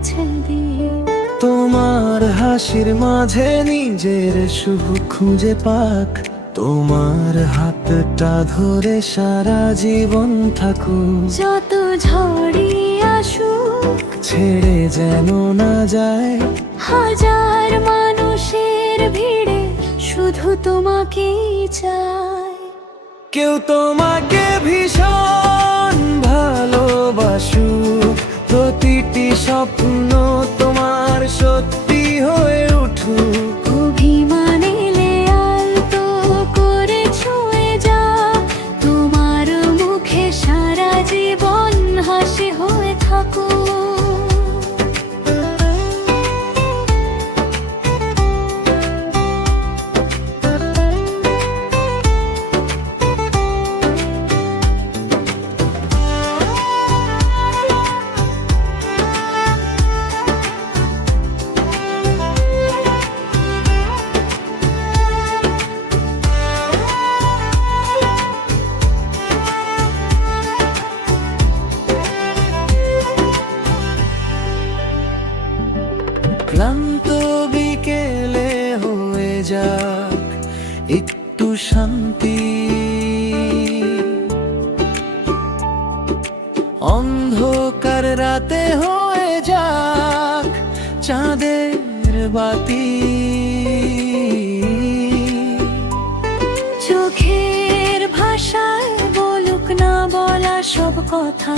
মুছে দিই। তোমার হাসির মাঝে নিজের সুখ খুঁজে পাক, তোমার হাতটা ধরে সারা জীবন থাকুক। যত ঝড়ই আসুক ছেড়ে যেন না যায়, হাজার মানুষের ভিড়ে শুধু তোমাকেই চাই। কেউ তোমাকে ভীষণ ভালোবাসুক, প্রতিটি স্বপ্ন তোমার সত্যি হয়ে উঠুক। অভিমান এলে আলতো করে ছুঁয়ে যা, তোমার মুখে সারা জীবন হাসি হয়ে থাকুক। ক্লান্ত বিকেলে হয়ে যাক একটু শান্তি, অন্ধকার রাতে হয়ে যাক চাঁদের বাতি। চোখের ভাষায় বলুক না বলা সব কথা,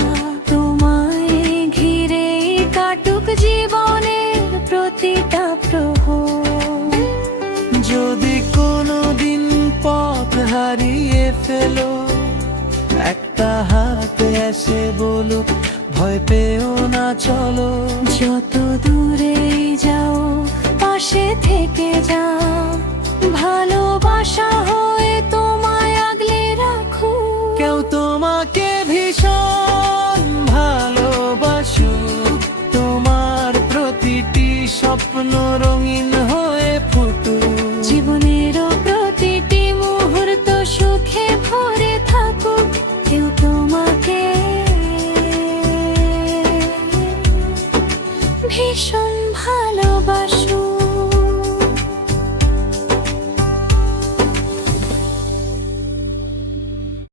তোমায় ঘিরে কাটুক জীবনের প্রতিটা প্রহর। যদি কোনোদিন পথ হারিয়ে ফেলো, একটা হাত এসে বলুক ভয় পেও না চলো। যত দূরে যাও পাশে থেকে যাও, ভালোবাসা হয়ে তোমায় আগলে রাখো। কেউ তোমাকে ভীষণ ভালোবাসুক, তোমার প্রতিটি স্বপ্ন রঙিন